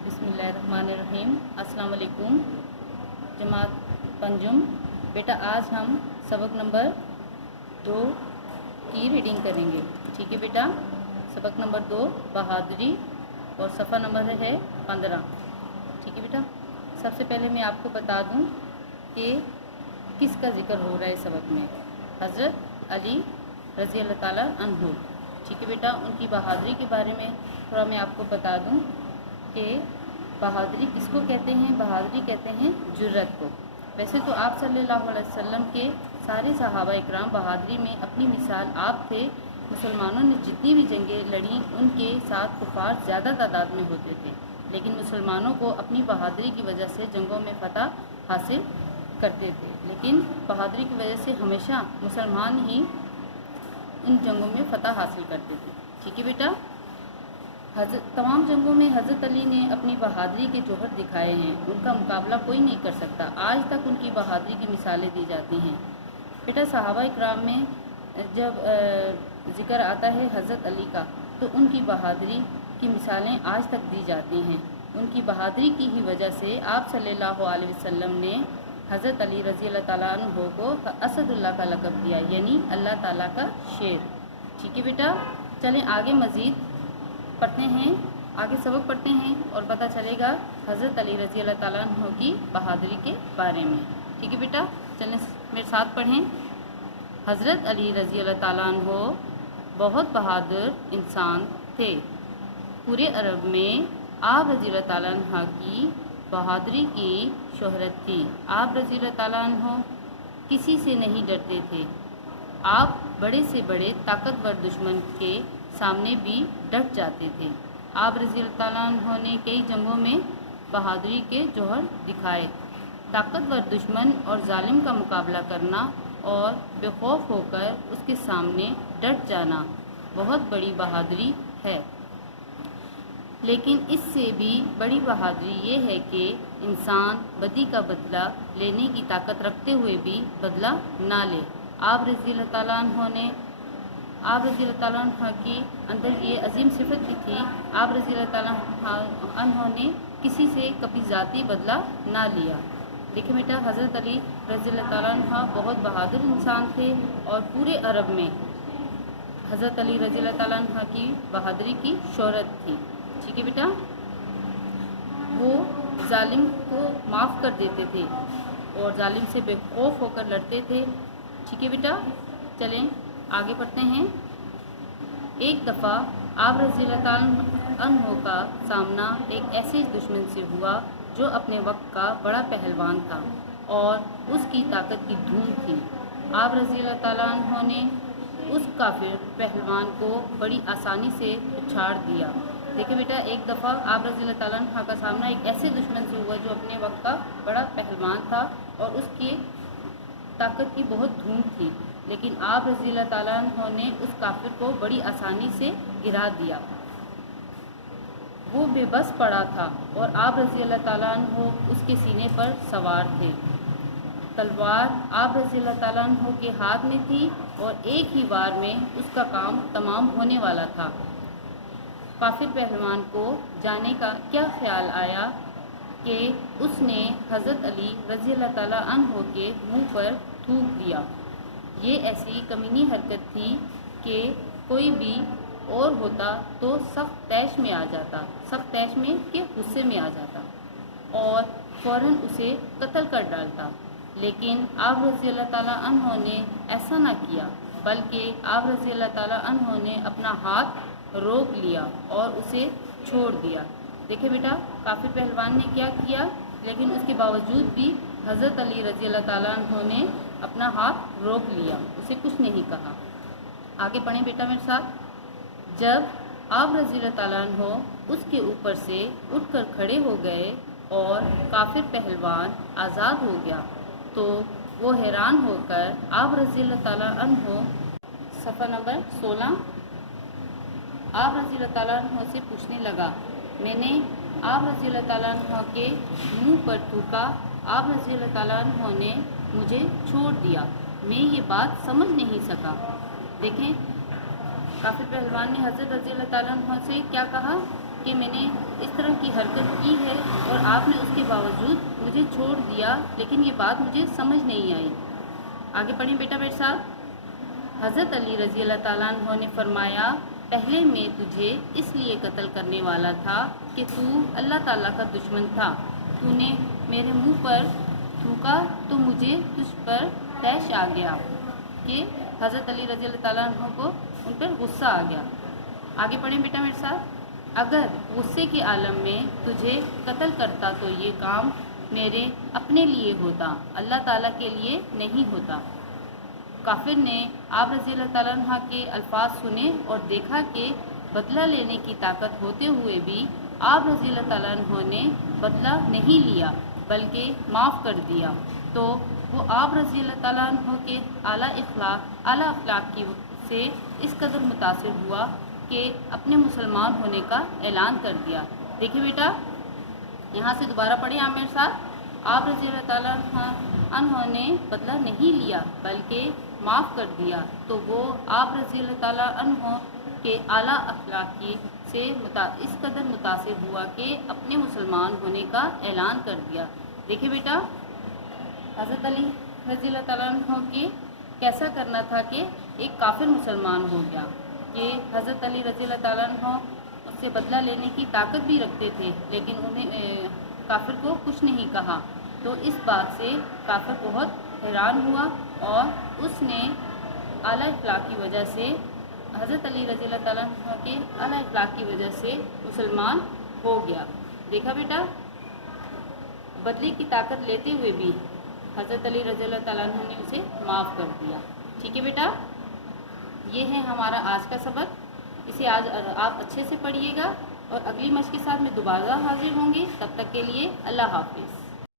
बिस्मिल्लाहिर्रहमानिर्रहीम। अस्सलाम वालेकुम जमात पंजुम। बेटा आज हम सबक नंबर 2 की रीडिंग करेंगे। ठीक है बेटा, सबक नंबर 2 बहादुरी और सफ़ा नंबर है 15। ठीक है बेटा, सबसे पहले मैं आपको बता दूं कि किसका ज़िक्र हो रहा है सबक में। हज़रत अली रज़ी अल्लाह ताला अन्हु। ठीक है बेटा, उनकी बहादुरी के बारे में थोड़ा मैं आपको बता दूं कि बहादुरी किसको कहते हैं। बहादुरी कहते हैं जुर्रत को। वैसे तो आप सल्लल्लाहु अलैहि वसल्लम के सारे सहाबा इकराम बहादुरी में अपनी मिसाल आप थे। मुसलमानों ने जितनी भी जंगें लड़ी उनके साथ कुफार ज़्यादा तादाद में होते थे, लेकिन मुसलमानों को अपनी बहादुरी की वजह से जंगों में फतह हासिल करते थे। लेकिन बहादुरी की वजह से हमेशा मुसलमान ही इन जंगों में फतह हासिल करते थे। ठीक है बेटा, तमाम जंगों में हज़रत अली ने अपनी बहादुरी के जौहर दिखाए हैं। उनका मुकाबला कोई नहीं कर सकता। आज तक उनकी बहादुरी की मिसालें दी जाती हैं। बेटा, सहाबा इकराम में जब ज़िक्र आता है हज़रत अली का, तो उनकी बहादुरी की मिसालें आज तक दी जाती हैं। उनकी बहादुरी की ही वजह से आप सल्लल्लाहु अलैहि वसल्लम ने हज़रत अली रज़ी अल्लाह ताला अन्हु को असदुल्लाह का लक़ब दिया, यानी अल्लाह ताला का शेर। ठीक है बेटा, चलें आगे मज़ीद पढ़ते हैं, आगे सबक पढ़ते हैं और पता चलेगा हज़रत अली रज़ी अल्लाह ताला अन्हु की बहादुरी के बारे में। ठीक है बेटा, चलें मेरे साथ पढ़ें। हज़रत अली रज़ी अल्लाह ताला अन्हु बहुत बहादुर इंसान थे। पूरे अरब में आप रज़ी अल्लाह ताला अन्हु की बहादुरी की शोहरत थी। आप रज़ी अल्लाह ताला अन्हु किसी से नहीं डरते थे। आप बड़े से बड़े ताकतवर दुश्मन के सामने भी डट जाते थे। आप रज़ी अल्लाह ताला अन्हु ने कई जंगों में बहादुरी के जौहर दिखाए। ताकतवर दुश्मन और जालिम का मुकाबला करना और बेखौफ होकर उसके सामने डट जाना बहुत बड़ी बहादुरी है। लेकिन इससे भी बड़ी बहादुरी ये है कि इंसान बदी का बदला लेने की ताकत रखते हुए भी बदला ना ले। आप रज़ी अल्लाह ताला अन्हु की अंदर ये अजीम सिफत भी थी। आप रज़ी अल्लाह ताला अन्हु ने किसी से कभी ज़ाती बदला ना लिया। देखिए बेटा, हज़रत अली रज़ी अल्लाह ताला अन्हु बहुत बहादुर इंसान थे और पूरे अरब में हज़रत अली रज़ी अल्लाह ताला अन्हु की बहादुरी की शोहरत थी। ठीक है बेटा, वो जालिम को माफ़ कर देते थे और जालिम से बेखौफ होकर लड़ते थे। ठीक है बेटा, चलें आगे पढ़ते हैं। एक दफ़ा आप रज़ी अल्लाह ताला अन्हु का सामना एक ऐसे दुश्मन से हुआ जो अपने वक्त का बड़ा पहलवान था और उसकी ताकत की धूम थी। आप रज़ी अल्लाह ताला अन्हु ने उस काफिर पहलवान को बड़ी आसानी से उछाड़ दिया। देखिए बेटा, एक दफ़ा आप रज़ी अल्लाह ताला अन्हु का सामना एक ऐसे दुश्मन से हुआ जो अपने वक्त का बड़ा पहलवान था और उसकी ताकत की बहुत धूम थी, लेकिन आप रज़ी अल्लाह ताला अन्हु ने उस काफिर को बड़ी आसानी से गिरा दिया। वो बेबस पड़ा था और आप रज़ी अल्लाह ताला अन्हु उसके सीने पर सवार थे। तलवार आप रज़ी अल्लाह ताला अन्हु के हाथ में थी और एक ही बार में उसका काम तमाम होने वाला था। काफिर पहलवान को जाने का क्या ख्याल आया कि उसने हज़रत अली रज़ी अल्लाह ताला अन्हु के मुंह पर थूक दिया। ये ऐसी कमीनी हरकत थी कि कोई भी और होता तो सख्त तैश में आ जाता, सख्त तैश में के गुस्से में आ जाता और फ़ौरन उसे कत्ल कर डालता। लेकिन आप रज़ी अल्लाह ताला अन्हु ने ऐसा ना किया, बल्कि आप रज़ी अल्लाह ताला अन्हु ने अपना हाथ रोक लिया और उसे छोड़ दिया। देखिए बेटा, काफिर पहलवान ने क्या किया, लेकिन उसके बावजूद भी हज़रत अली रज़ी अल्लाह ताला अन्हु ने अपना हाथ रोक लिया, उसे कुछ नहीं कहा। आगे पढ़ें बेटा मेरे साथ। जब आप रज़ी अल्लाह ताला अन्हु उसके ऊपर से उठकर खड़े हो गए और काफिर पहलवान आज़ाद हो गया, तो वो हैरान होकर आप रज़ी अल्लाह ताला अन्हु सफ़ा नंबर 16 आप रज़ी अल्लाह ताला अन्हु से पूछने लगा। मैंने आप रज़ी अल्लाह ताला अन्हु के मुंह पर थूका। आप रज़ी अल्लाह ताला अन्हु ने मुझे छोड़ दिया। मैं ये बात समझ नहीं सका। देखें, काफिर पहलवान ने हज़रत रज़ी अल्लाह ताला अन्हु से क्या कहा کہ میں نے اس طرح کی حرکت کی ہے اور آپ نے اس کے باوجود مجھے چھوڑ دیا، لیکن یہ بات مجھے سمجھ نہیں آئی۔ آگے پڑھیں بیٹا میرے ساتھ۔ حضرت علی رضی اللہ تعالیٰ عنہ نے فرمایا، پہلے میں تجھے اس لیے قتل کرنے والا تھا کہ تو اللہ تعالیٰ کا دشمن تھا، تو نے میرے منہ پر تھوکا تو مجھے تجھ پر طیش آ گیا، کہ حضرت علی رضی اللہ تعالیٰ عنہ کو ان پر غصہ آ گیا۔ آگے پڑھیں بیٹا میرے ساتھ۔ اگر غصے کے عالم میں تجھے قتل کرتا تو یہ کام میرے اپنے لیے ہوتا، اللہ تعالیٰ کے لیے نہیں ہوتا۔ کافر نے آپ رضی اللہ تعالیٰ عنہ کے الفاظ سنے اور دیکھا کہ بدلہ لینے کی طاقت ہوتے ہوئے بھی آپ رضی اللہ تعالیٰ عنہ نے بدلہ نہیں لیا بلکہ معاف کر دیا، تو وہ آپ رضی اللہ تعالیٰ عنہ کے اعلیٰ اخلاق کی سے اس قدر متاثر ہوا کہ اپنے مسلمان ہونے کا اعلان کر دیا۔ دیکھیں بیٹا، یہاں سے دوبارہ پڑھیں آپ میرے ساتھ۔ آپ رضی اللہ تعالیٰ عنہ نے بدلہ نہیں لیا بلکہ معاف کر دیا، تو وہ آپ رضی اللہ تعالیٰ عنہ کے اعلیٰ اخلاقی سے اس قدر متاثر ہوا کہ اپنے مسلمان ہونے کا اعلان کر دیا۔ دیکھیں بیٹا، حضرت علی رضی اللہ تعالیٰ عنہ کے کیسا کرنا تھا کہ ایک کافر مسلمان ہو گیا، کہ حضرت علی رضی اللہ تعالیٰ عنہ اس سے بدلہ لینے کی طاقت بھی رکھتے تھے، لیکن انہیں کافر کو کچھ نہیں کہا، تو اس بات سے کافر بہت حیران ہوا اور اس نے اعلیٰ اخلاق کی وجہ سے حضرت علی رضی اللہ تعالیٰ عنہ کے اعلیٰ اخلاق کی وجہ سے مسلمان ہو گیا۔ دیکھا بیٹا، بدلے کی طاقت لیتے ہوئے بھی حضرت علی رضی اللہ تعالیٰ عنہ نے اسے معاف کر دیا۔ ٹھیک ہے بیٹا، یہ ہے ہمارا آج کا سبق، اسے آج آپ اچھے سے پڑھیے گا اور اگلی مشق کے ساتھ میں دوبارہ حاضر ہوں گی۔ تب تک کے لیے اللہ حافظ۔